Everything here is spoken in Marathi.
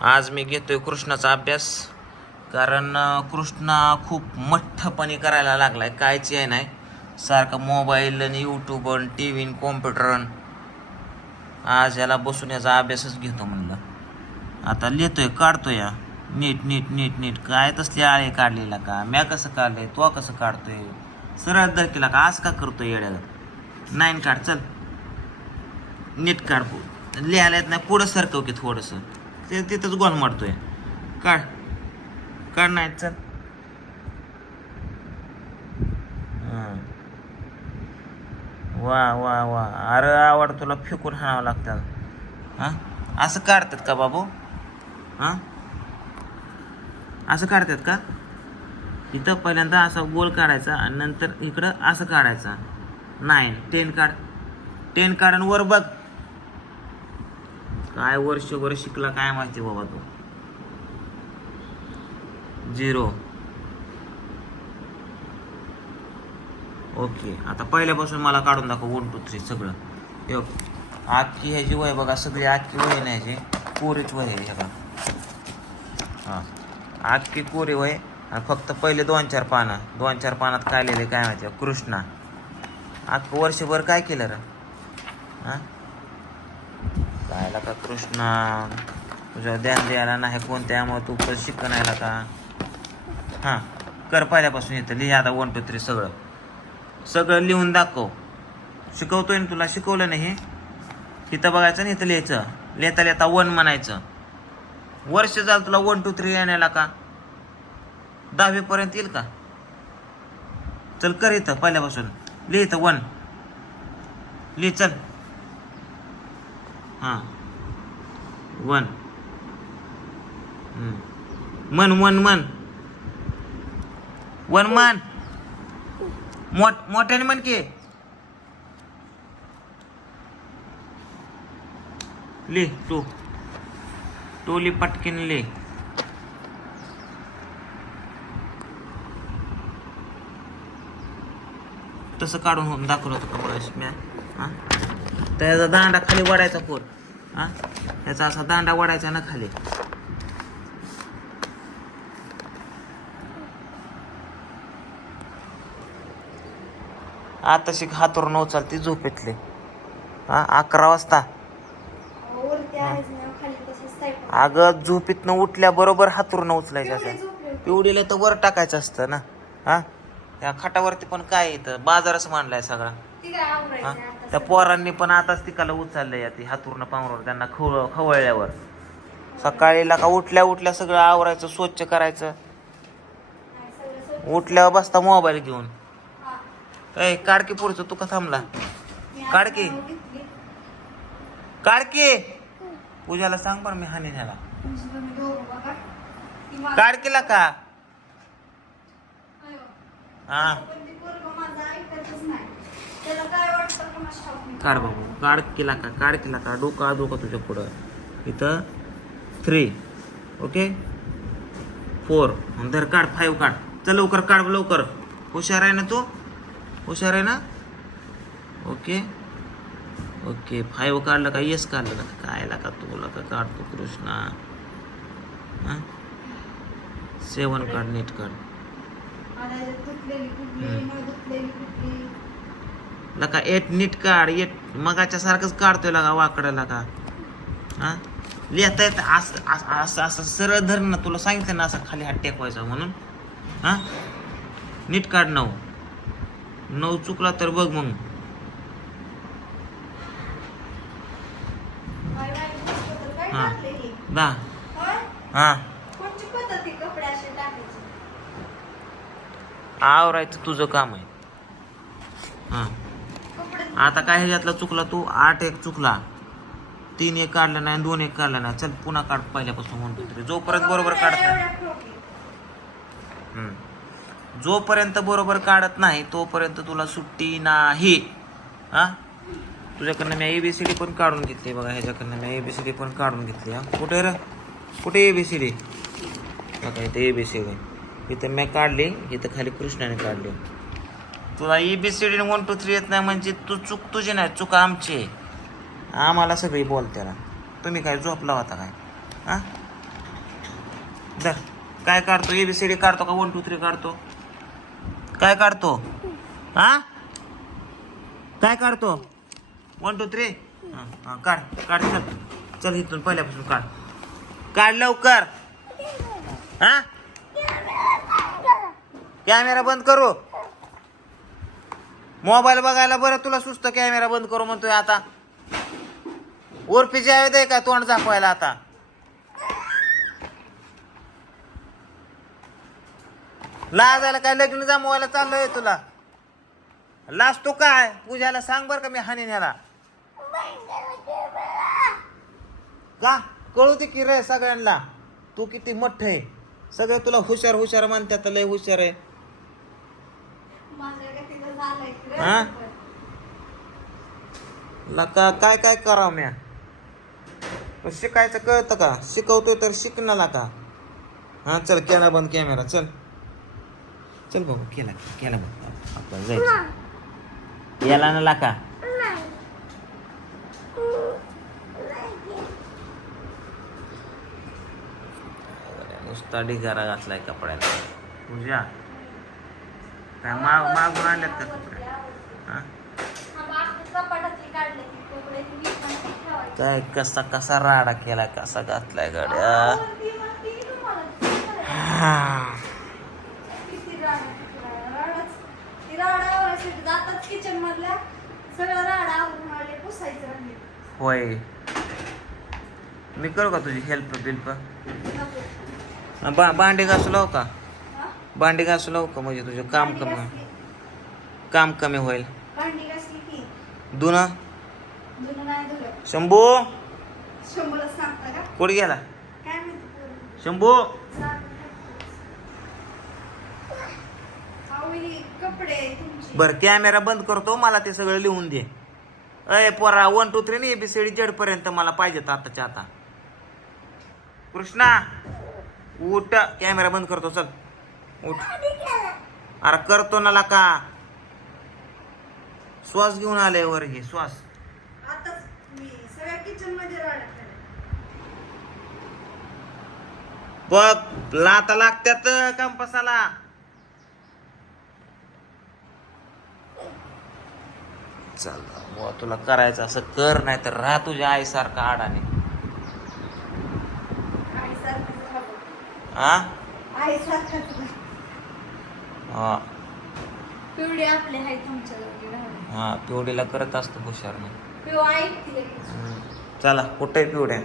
आज मी घेतोय कृष्णाचा अभ्यास. कारण कृष्ण कृष्णा खूप मठ्ठपणी करायला लागलाय. कायच आहे नाही. सारखं मोबाईल आणि यूट्यूब आणि टी व्ही कॉम्प्युटर आज याला बसून याचा अभ्यासच घेतो म्हणलं. आता लिहितोय काढतोय या नीट नीट नीट नीट. काय तसले आळे काढलेला का? म्या कसं काढले तो कसं काढतोय? सरळ दर केला का? आज का करतोय येड्याला? नाईन काढ चल. नीट काढ. लिहायला येत नाही. पुढं सरकव की थोडंसं. ते तिथंच गोल मारतोय. काढ. काढ नाही चल. वा वा वा. अरे आवड तुला फेकून हाणावं लागतं. हां? असं काढतात का बाबू? हां? असं काढतात का? इथं पहिल्यांदा असा गोल काढायचा आणि नंतर इकडं असं काढायचा. नाही टेन काढ. टेन काढून वर बघ. काय वर्षभर शिकला काय माहिती बाबा तू? झिरो ओके आता पहिल्यापासून मला काढून दाखव वन टू थ्री सगळं. हे आखी ह्याची वय बघा सगळी आखी वय नाही ह्याची? कोरीच वय आहे बघा. हां. आखी कोरी वय आणि फक्त पहिले दोन चार पानं. दोन चार पानात काय लिहिले काय माहिती कृष्णा. अख्खं वर्षभर काय केलं रे? हां? कायला का कृष्णा? तुझ्या ध्यान द्यायला नाही कोण त्यामुळे तू पण शिकणायला का? हां कर पहिल्यापासून येतं लिहि आता वन टू थ्री सगळं. सगळं लिहून दाखव. शिकवतोय ना तुला शिकवलं नाही तिथं बघायचं ना इथं लिहायचं. लिहिता लिहिता वन म्हणायचं. वर्ष झालं तुला वन टू थ्री येण्याला का? दहावीपर्यंत येईल का? चल कर इथं पहिल्यापासून. लिहितं वन. लिह चल. हां. वन. मन मन मन. वन मन. मोठ मोठ्याने म्हण की. ले टू टोली पटकिन ले. तसं काढून दाखवलं होतं का बघा म्या हां? त्याचा दांडा खाली वाढायचा पोर. हां? त्याचा असा दांडा वाढायचा ना खाली. आता शिक हातवर नऊ चालती झोपेतले. हा अकरा वाजता. ना. अगं झोपीतनं उठल्याबरोबर हातूरनं उचलायचं असं. पिवडीला तर वर टाकायचं असतं ना. हा? त्या खाटावरती पण काय येतं बाजारच मांडलाय सगळा. हा? त्या पोरांनी पण आताच तिकाला उचललं या ती हातूरनं पांघरून त्यांना खवळ खवळल्यावर. सकाळीला का उठल्या उठल्या सगळं आवरायचं स्वच्छ करायचं. उठल्यावर बसता मोबाईल घेऊन. काय ए पुढचं तू का थांबला? काडकी. काडकी! पूजाला सांग पण मी हानी झाला काडकीला काढकीला का? हा पण ती पोरगं माझं ऐकतच नाही. त्याला काय वाटतं कोणास ठाऊक नाही. काढ बाबू. काढ केला का? काढ केला का? डोका डोका तुझ्या पुढं. इथं थ्री ओके फोर धर काढ फाईव्ह काढ. चल लवकर काढ लवकर. हुशार आहे ना तू? हुशार आहे ना? ओके ओके फाईव्ह काढलं का? येस काढलं का? काय का तुला का काढतो कृष्णा. हां? सेवन काढ नीट काढ. लका एट नीट काढ एट मगाच्या सारखंच काढतोय लगा वाकडायला का हा? लिहिता येत असं असं- असं सरळ धर ना तुला सांगितलं ना असं खाली हात टेकवायचा म्हणून. हा? नीट काढ नऊ. नऊ चुकला तर बघ मग. हा. हे? दहा? हा? आवरायचं तुझं काम आहे. हा. आता काय ह्याच्यातला चुकला तू? आठ एक चुकला. तीन एक काढला नाही दोन एक काढला नाही. चल पुन्हा काढ पहिल्यापासून म्हणतो तरी. जोपर्यंत बरोबर काढत जोपर्यंत बरोबर काढत नाही तोपर्यंत तुला सुट्टी नाही. हा? तुझ्याकडनं मी एबीसीडी पण काढून घेतली बघा ह्याच्याकडनं मी एबीसीडी पण काढून घेतली हा. कुठे र? कुठे एबीसीडी बघा इथे एबीसीडी इथं मी काढली इथं खाली कृष्णाने काढली. तुला E B C D one two three येत नाही म्हणजे तू चूक तुझी नाही चूक आमची आहे. आम्हाला सगळी बोल त्याला. तुम्ही काय झोपला होता काय? हां? धर. काय काढतो? ई बी सी डी काढतो का वन टू थ्री काढतो? काय काढतो? हां? काय काढतो? वन टू थ्री हां काढ काढ चल. चल इथून पहिल्यापासून काढ. काढ लवकर. हां? कॅमेरा बंद करू. मोबाईल बघायला बरं तुला सुस्त कॅमेरा बंद करू म्हणतोय आता. उर्फीची आहे का तोंड दाखवायला आता? लाजायला काय लग्न जमवायला चाललंय तुला? लाज तू काय? पूजाला सांग बर का मी हानी न्याला का? कळू दे की रे सगळ्यांना. तू किती मोठ आहे. सगळे तुला हुशार हुशार म्हणतात लय हुशार आहे माझ्या गतीचं झालंय की रे. हा? लका काय काय करावं म्या? शिकायचं कळतं का? शिकवतोय तर शिक ना लाका हा चल केला बंद कॅमेरा चल. चल बघू केला केला बंद. आपण जायचं. याला ना लाका नुसता ढिगारा घातलाय कपड्याला पूजा. काय माग मागून आणल्यात का कपडे? हा. काय कसा कसा राडा केला कसा घातलाय गाड्या? होय. मी करू का तुझी हेल्प बिल्प? भांडी घासू लावू का? भांडी घासू लावू का म्हणजे तुझं काम भांडी कमी घासली. काम कमी होईल. भांडी घासली की. दुना? जुनं नाही धुलं. शंभू? शंभरला सांगता का? कुठे गेला? काय माहिती पोरं. शंभू? आवडी कपडे तुमची. बर कॅमेरा बंद करतो मला ते सगळं लिहून दे. अय पोरा one two three ABCD Z पर्यंत मला पाहिजेत आताच्या आता. कृष्णा उठ. कॅमेरा बंद करतो चल. उठ. अरे करतो ना का श्वास घेऊन आले वर हे श्वास. बघ लाता लागत्यात कंपसाला. चल बुवा, तुला करायचं असं कर नाही तर राह तुझ्या आईसारखा आडाने. राहतो. हा. आपले तुमच्या पिवडीला करत असतो हुशार नाही पिव ऐकते लगेच. चला कुठे पिवड्या